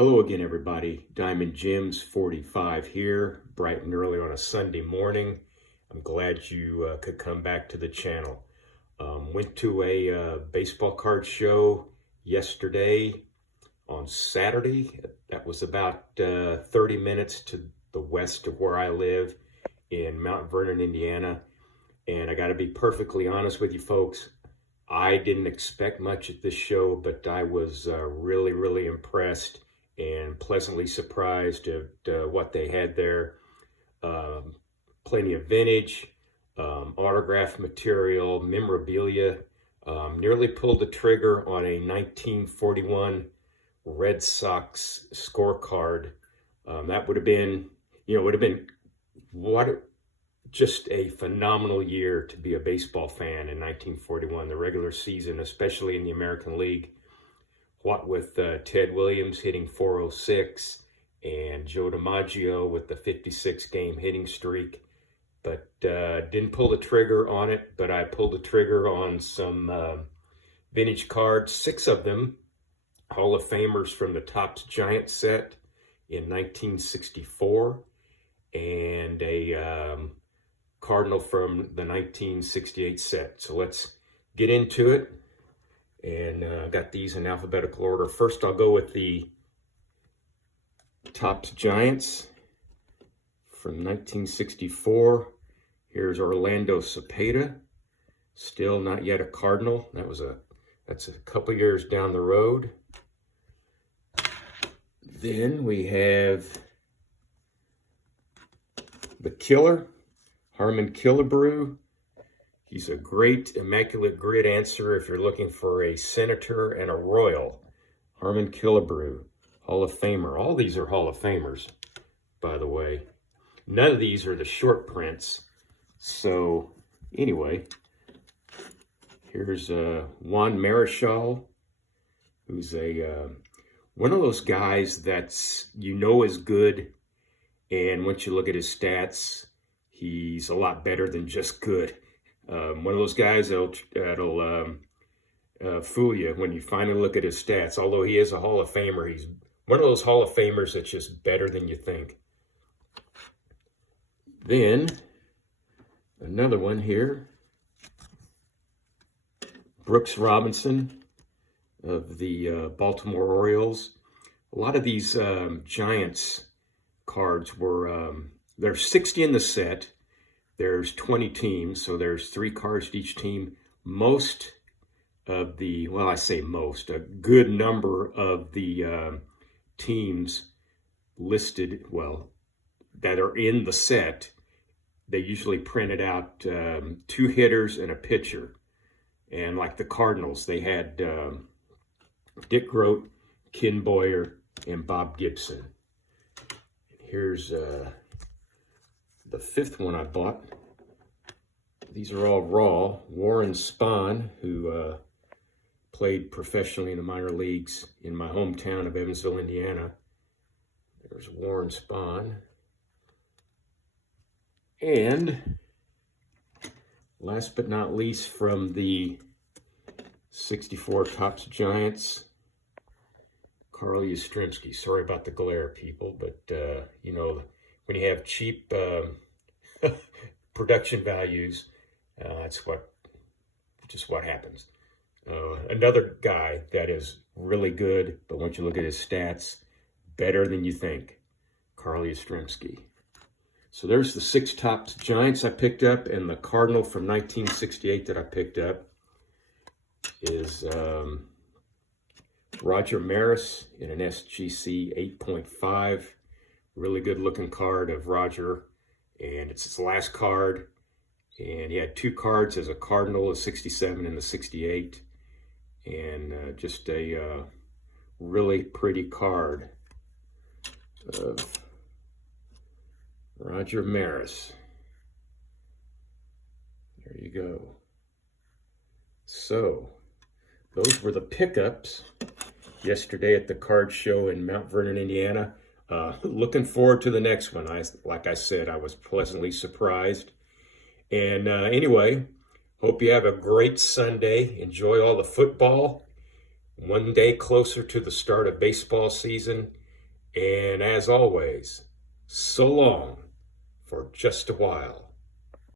Hello again, everybody. Diamond Jim's 45 here, bright and early on a Sunday morning. I'm glad you could come back to the channel. Went to a baseball card show yesterday on Saturday. That was about 30 minutes to the west of where I live in Mount Vernon, Indiana. And I got to be perfectly honest with you folks, I didn't expect much at this show, but I was really, really impressed and pleasantly surprised at what they had there. Plenty of vintage, autograph material, memorabilia. Nearly pulled the trigger on a 1941 Red Sox scorecard. That would have been, just a phenomenal year to be a baseball fan in 1941, the regular season, especially in the American League. What with Ted Williams hitting 406 and Joe DiMaggio with the 56-game hitting streak. But didn't pull the trigger on it, but I pulled the trigger on some vintage cards, 6 of them, Hall of Famers from the Topps Giant set in 1964, and a Cardinal from the 1968 set. So let's get into it. And got these in alphabetical order. First, I'll go with the Topps Giants from 1964. Here's Orlando Cepeda, still not yet a Cardinal. That's a couple years down the road. Then we have the Killer, Harmon Killebrew. He's a great immaculate grid answer if you're looking for a Senator and a Royal. Harmon Killebrew, Hall of Famer. All these are Hall of Famers, by the way. None of these are the short prints. So, anyway, here's Juan Marichal, who's one of those guys that's, is good. And once you look at his stats, he's a lot better than just good. One of those guys that'll fool you when you finally look at his stats. Although he is a Hall of Famer, he's one of those Hall of Famers that's just better than you think. Then, another one here. Brooks Robinson of the Baltimore Orioles. A lot of these Giants cards were, there's 60 in the set. There's 20 teams, so there's 3 cards to each team. Most of the, I say most, a good number of the teams listed, that are in the set, they usually printed out 2 hitters and a pitcher. And like the Cardinals, they had Dick Groat, Ken Boyer, and Bob Gibson. Here's the 5th one I bought. These are all raw. Warren Spahn, who played professionally in the minor leagues in my hometown of Evansville, Indiana. There's Warren Spahn. And last but not least, from the 64 Topps Giants, Carl Yastrzemski. Sorry about the glare, people, but when you have cheap production values, that's just what happens. Another guy that is really good, but once you look at his stats, better than you think, Carl Yastrzemski. So there's the 6 Topps Giants I picked up, and the Cardinal from 1968 that I picked up is Roger Maris in an SGC 8.5. Really good looking card of Roger, and it's his last card. And he had 2 cards as a Cardinal, a 67 and a 68. And just a really pretty card of Roger Maris. There you go. So, those were the pickups yesterday at the card show in Mount Vernon, Indiana. Looking forward to the next one. Like I said, I was pleasantly surprised. And anyway, hope you have a great Sunday. Enjoy all the football. One day closer to the start of baseball season. And as always, so long for just a while.